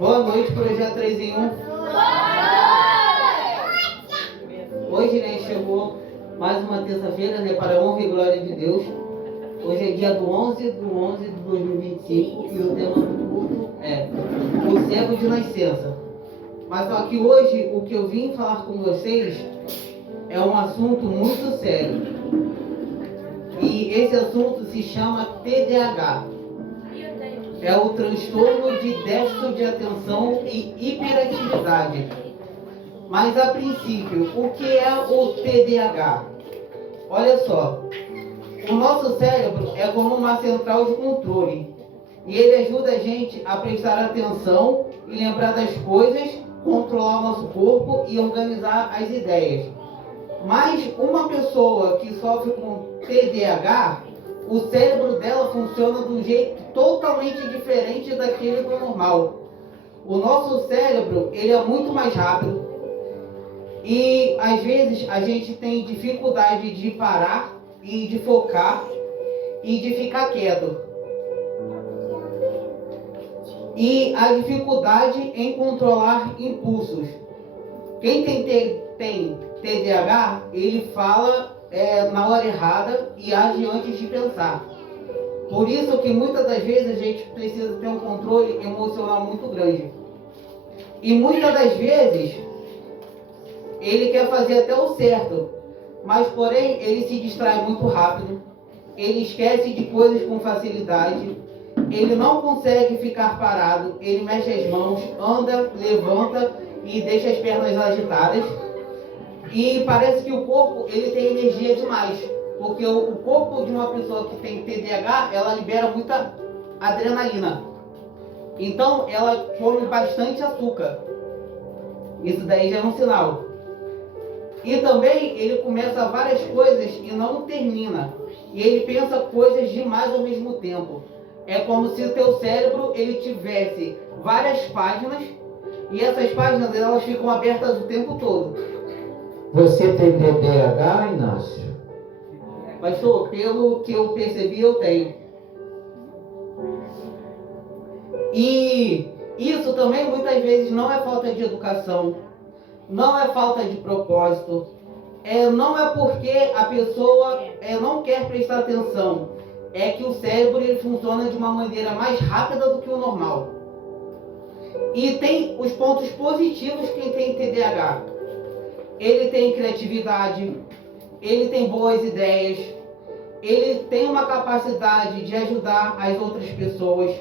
Boa noite, Projeto 3 em 1. Hoje, né, chegou mais uma terça-feira, né, para a honra e glória de Deus. Hoje é dia do 11 de 2025 e o tema do culto é o cego de nascença. Mas só que hoje o que eu vim falar com vocês é um assunto muito sério. E esse assunto se chama TDAH. É o transtorno de déficit de atenção e hiperatividade. Mas a princípio, o que é o TDAH? Olha só, o nosso cérebro é como uma central de controle. E ele ajuda a gente a prestar atenção e lembrar das coisas, controlar o nosso corpo e organizar as ideias. Mas uma pessoa que sofre com TDAH, o cérebro dela funciona de um jeito totalmente diferente daquele do normal. O nosso cérebro, ele é muito mais rápido e às vezes a gente tem dificuldade de parar e de focar e de ficar quieto. E a dificuldade em controlar impulsos. Quem tem TDAH, ele fala na hora errada e age antes de pensar. Por isso que muitas das vezes a gente precisa ter um controle emocional muito grande. E muitas das vezes ele quer fazer até o certo, mas porém ele se distrai muito rápido, ele esquece de coisas com facilidade, ele não consegue ficar parado, ele mexe as mãos, anda, levanta e deixa as pernas agitadas. E parece que o corpo ele tem energia demais, porque o corpo de uma pessoa que tem TDAH, ela libera muita adrenalina. Então ela come bastante açúcar. Isso daí já é um sinal. E também ele começa várias coisas e não termina. E ele pensa coisas demais ao mesmo tempo. É como se o teu cérebro ele tivesse várias páginas e essas páginas elas ficam abertas o tempo todo. Você tem TDAH, Inácio? Pastor, pelo que eu percebi, eu tenho. E isso também muitas vezes não é falta de educação, não é falta de propósito, não é porque a pessoa não quer prestar atenção, é que o cérebro ele funciona de uma maneira mais rápida do que o normal. E tem os pontos positivos quem tem TDAH. Ele tem criatividade, ele tem boas ideias, ele tem uma capacidade de ajudar as outras pessoas,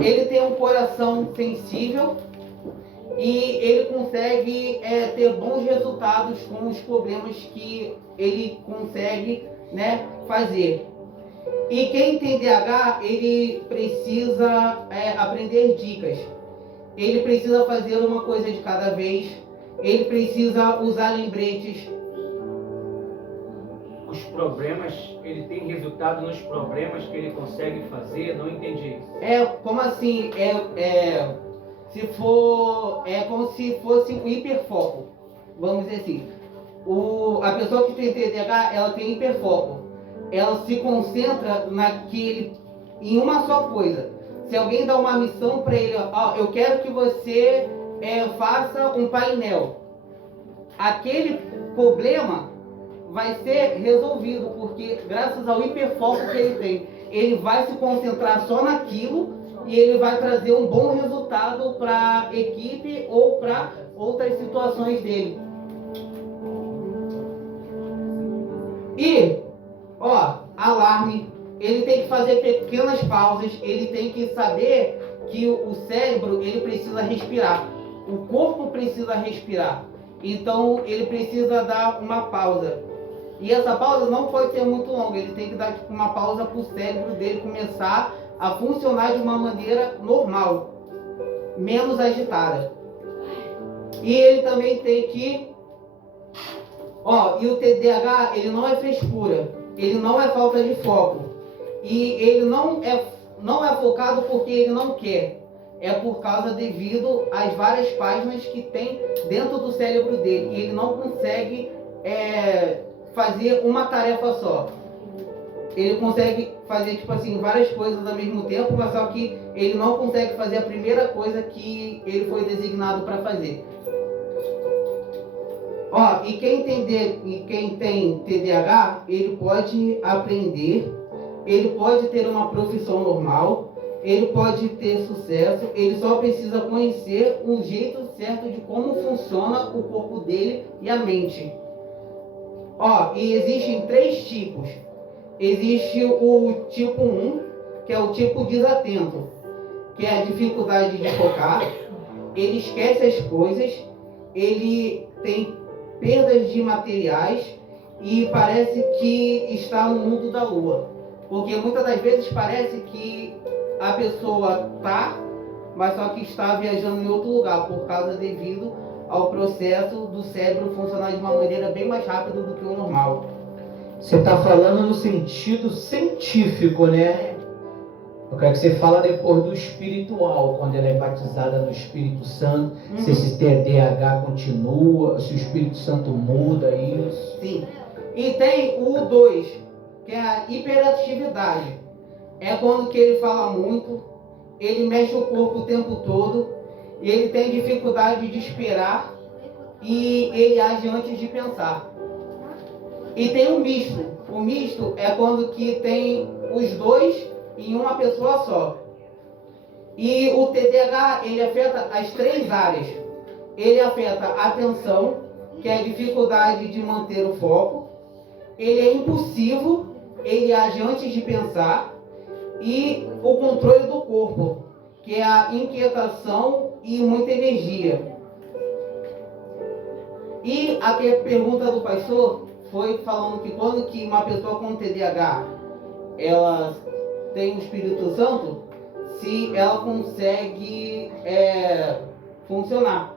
ele tem um coração sensível e ele consegue ter bons resultados com os problemas que ele consegue, né, fazer. E quem tem TDAH, ele precisa aprender dicas, ele precisa fazer uma coisa de cada vez, ele precisa usar lembretes. Os problemas, ele tem resultado nos problemas que ele consegue fazer, não entendi isso. Como assim? Se for, como se fosse um hiperfoco, vamos dizer assim. A pessoa que tem TDAH, ela tem hiperfoco. Ela se concentra em uma só coisa. Se alguém dá uma missão para ele, eu quero que você faça um painel. Aquele problema vai ser resolvido, porque graças ao hiperfoco que ele tem, ele vai se concentrar só naquilo e ele vai trazer um bom resultado para a equipe ou para outras situações dele. E, alarme, ele tem que fazer pequenas pausas, ele tem que saber que o cérebro ele precisa respirar, o corpo precisa respirar, então ele precisa dar uma pausa. E essa pausa não pode ser muito longa, ele tem que dar uma pausa para o cérebro dele começar a funcionar de uma maneira normal, menos agitada. E ele também tem que... e o TDAH, ele não é frescura, ele não é falta de foco. E ele não é focado porque ele não quer. É por causa devido às várias páginas que tem dentro do cérebro dele. E ele não consegue fazer uma tarefa só. Ele consegue fazer, várias coisas ao mesmo tempo, mas só que ele não consegue fazer a primeira coisa que ele foi designado para fazer. Ó, e quem tem TDAH, ele pode aprender, ele pode ter uma profissão normal, ele pode ter sucesso, ele só precisa conhecer um jeito certo de como funciona o corpo dele e a mente. Ó, e existem 3 tipos. Existe o tipo 1, que é o tipo desatento, que é a dificuldade de focar, ele esquece as coisas, ele tem perdas de materiais e parece que está no mundo da lua. Porque muitas das vezes parece que a pessoa está, mas só que está viajando em outro lugar, por causa devido ao processo do cérebro funcionar de uma maneira bem mais rápida do que o normal. Você está falando no sentido científico, né? Eu quero que você fale depois do espiritual, quando ela é batizada no Espírito Santo, se esse TDAH continua, se o Espírito Santo muda isso. Sim. E tem o 2, que é a hiperatividade. É quando que ele fala muito, ele mexe o corpo o tempo todo, e ele tem dificuldade de esperar e ele age antes de pensar. E tem o misto. O misto é quando que tem os 2 em uma pessoa só. E o TDAH, ele afeta as 3 áreas. Ele afeta a atenção, que é a dificuldade de manter o foco. Ele é impulsivo, ele age antes de pensar. E o controle do corpo, que é a inquietação e muita energia. E a pergunta do pastor foi falando que quando que uma pessoa com TDAH, ela tem o Espírito Santo, se ela consegue funcionar.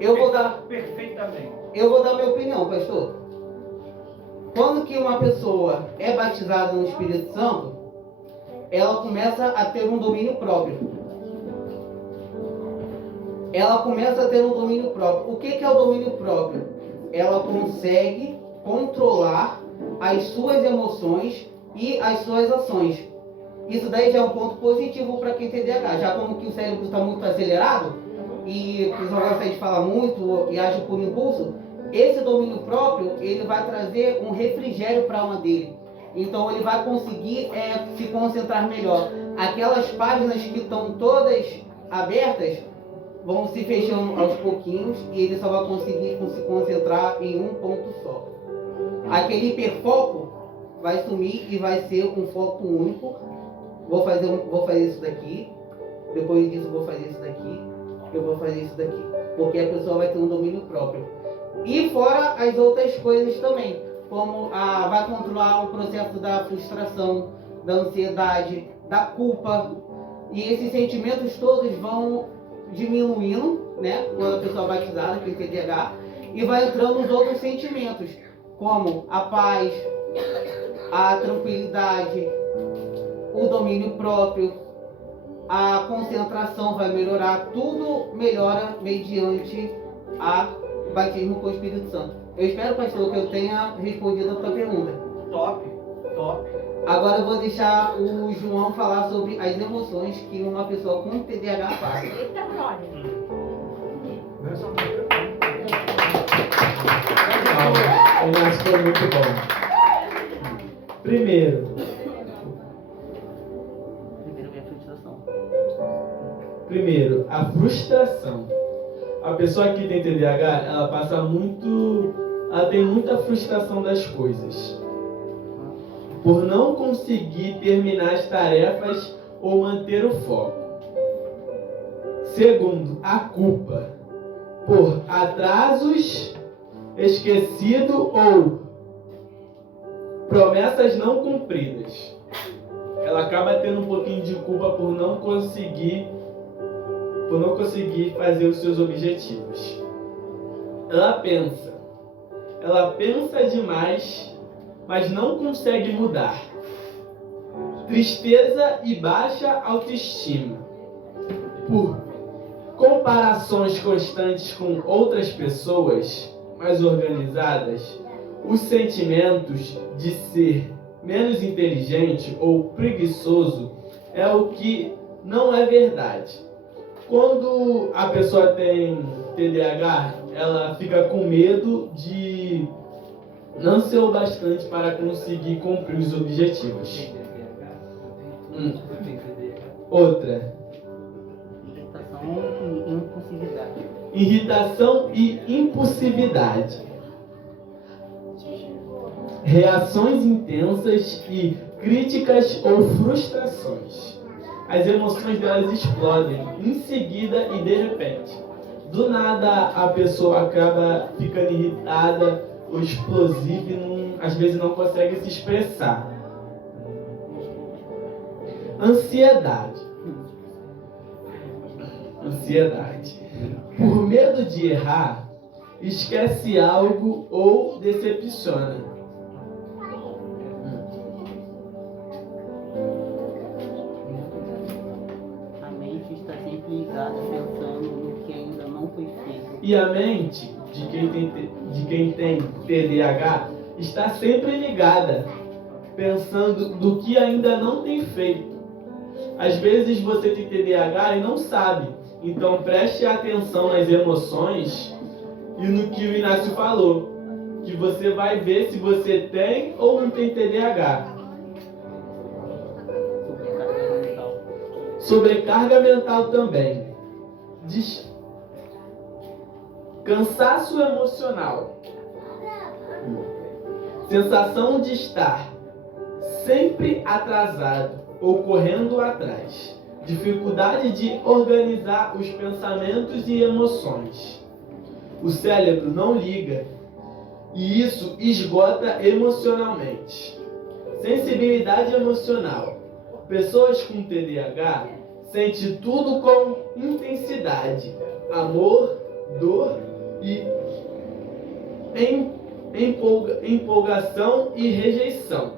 Eu vou dar perfeitamente. Eu vou dar minha opinião, pastor. Quando que uma pessoa é batizada no Espírito Santo, ela começa a ter um domínio próprio. Ela começa a ter um domínio próprio. O que é o domínio próprio? Ela consegue controlar as suas emoções e as suas ações. Isso daí já é um ponto positivo para quem tem TDAH. Já como que o cérebro está muito acelerado e o pessoal gosta de falar muito e age por impulso, esse domínio próprio, ele vai trazer um refrigério para a alma dele. Então ele vai conseguir se concentrar melhor. Aquelas páginas que estão todas abertas vão se fechando aos pouquinhos e ele só vai conseguir se concentrar em um ponto só. Aquele hiperfoco vai sumir e vai ser um foco único. Vou fazer isso daqui, depois disso vou fazer isso daqui, eu vou fazer isso daqui. Porque a pessoa vai ter um domínio próprio. E fora as outras coisas também, como vai controlar o processo da frustração, da ansiedade, da culpa. E esses sentimentos todos vão diminuindo, né? Quando a pessoa é batizada, que tem TDAH, e vai entrando os outros sentimentos, como a paz, a tranquilidade, o domínio próprio, a concentração vai melhorar, tudo melhora mediante a batismo com o Espírito Santo. Eu espero, pastor, que eu tenha respondido a tua pergunta. Top, top. Agora eu vou deixar o João falar sobre as emoções que uma pessoa com TDAH passa. Eita, glória. Eu acho que foi muito bom. Primeiro, a frustração. A pessoa que tem TDAH, ela tem muita frustração das coisas. Por não conseguir terminar as tarefas ou manter o foco. Segundo, a culpa. Por atrasos, esquecido ou promessas não cumpridas. Ela acaba tendo um pouquinho de culpa por não conseguir fazer os seus objetivos. Ela pensa demais, mas não consegue mudar. Tristeza e baixa autoestima. Por comparações constantes com outras pessoas mais organizadas, os sentimentos de ser menos inteligente ou preguiçoso é o que não é verdade. Quando a pessoa tem TDAH, ela fica com medo de não ser o bastante para conseguir cumprir os objetivos. Outra. Irritação e impulsividade. Reações intensas e críticas ou frustrações. As emoções delas explodem em seguida e de repente. Do nada a pessoa acaba ficando irritada ou explosiva e às vezes não consegue se expressar. Ansiedade. Por medo de errar, esquece algo ou decepciona. A mente está sempre ligada pensando no que ainda não foi feito. E a mente de quem tem TDAH está sempre ligada, pensando no que ainda não tem feito. Às vezes você tem TDAH e não sabe, então preste atenção nas emoções e no que o Inácio falou, que você vai ver se você tem ou não tem TDAH. Sobrecarga mental também. Cansaço emocional. Sensação de estar sempre atrasado ou correndo atrás. Dificuldade de organizar os pensamentos e emoções. O cérebro não liga e isso esgota emocionalmente. Sensibilidade emocional. Pessoas com TDAH sentem tudo com intensidade, amor, dor e empolgação e rejeição.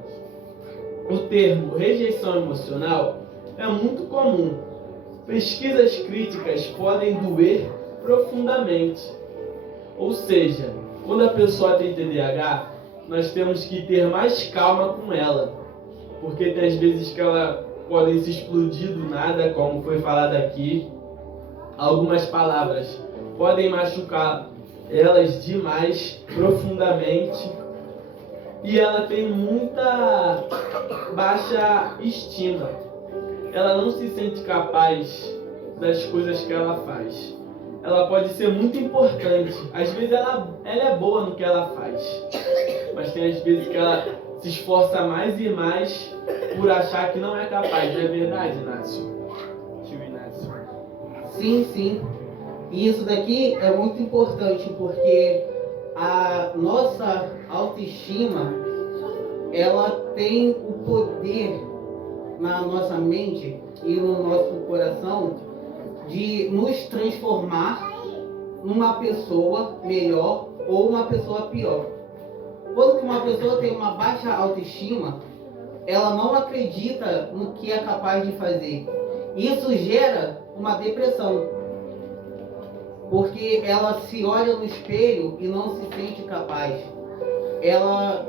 O termo rejeição emocional é muito comum. Pesquisas críticas podem doer profundamente. Ou seja, quando a pessoa tem TDAH, nós temos que ter mais calma com ela. Porque tem às vezes que ela pode se explodir do nada, como foi falado aqui. Algumas palavras podem machucar elas demais, profundamente. E ela tem muita baixa estima. Ela não se sente capaz das coisas que ela faz. Ela pode ser muito importante. Às vezes ela é boa no que ela faz. Mas tem às vezes que ela se esforça mais e mais por achar que não é capaz. Não é verdade, Inácio? Tio Inácio. Sim, sim. E isso daqui é muito importante porque a nossa autoestima, ela tem o poder na nossa mente e no nosso coração de nos transformar numa pessoa melhor ou uma pessoa pior. Quando que uma pessoa tem uma baixa autoestima, ela não acredita no que é capaz de fazer. Isso gera uma depressão, porque ela se olha no espelho e não se sente capaz. Ela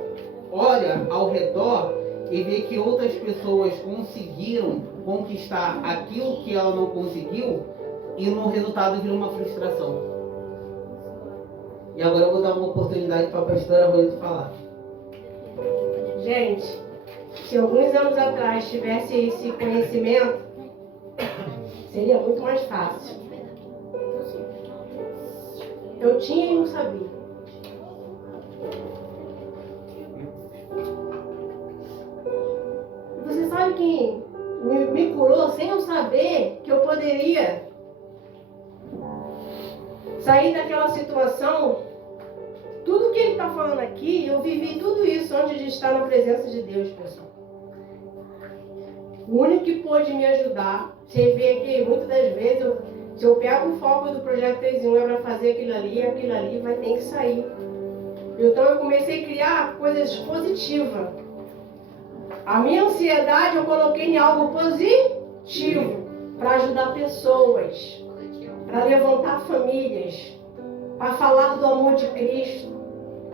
olha ao redor e vê que outras pessoas conseguiram conquistar aquilo que ela não conseguiu e no resultado vira uma frustração. E agora eu vou dar uma oportunidade para a pastora Rose falar. Gente, se alguns anos atrás tivesse esse conhecimento, seria muito mais fácil. Eu tinha e não sabia. Você sabe quem me curou sem eu saber que eu poderia sair daquela situação? Tudo que ele está falando aqui, eu vivi tudo isso antes de estar na presença de Deus, pessoal. O único que pôde me ajudar, você vê que muitas das vezes, se eu pego o foco do projeto 3 em 1 é para fazer aquilo ali vai ter que sair. Então eu comecei a criar coisas positivas. A minha ansiedade eu coloquei em algo positivo, para ajudar pessoas, para levantar famílias, para falar do amor de Cristo,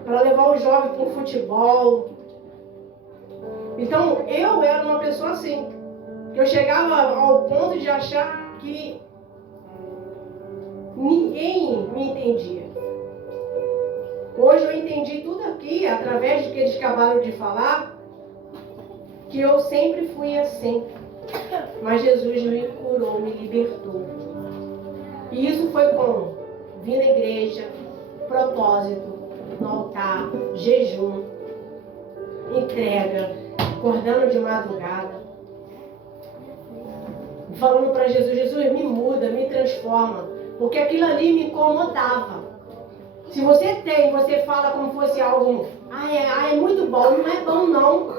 para levar o jovem para o futebol. Então eu era uma pessoa assim, Eu chegava ao ponto de achar que ninguém me entendia. Hoje eu entendi tudo aqui, através do que eles acabaram de falar, que eu sempre fui assim. Mas Jesus me curou, me libertou. E isso foi como? Vim na igreja, propósito, no altar, jejum, entrega, acordando de madrugada, falando para Jesus, Jesus, me muda, me transforma, porque aquilo ali me incomodava. Se você tem, você fala como fosse algo, é muito bom, não é bom não.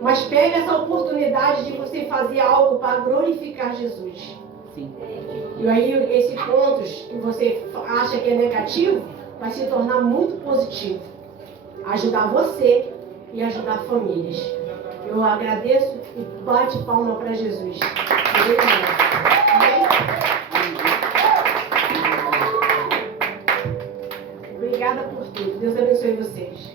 Mas pega essa oportunidade de você fazer algo para glorificar Jesus. Sim. E aí, esses pontos que você acha que é negativo, vai se tornar muito positivo. Ajudar você e ajudar famílias. Eu agradeço e bate palma para Jesus. Amém? Obrigada por tudo. Deus abençoe vocês.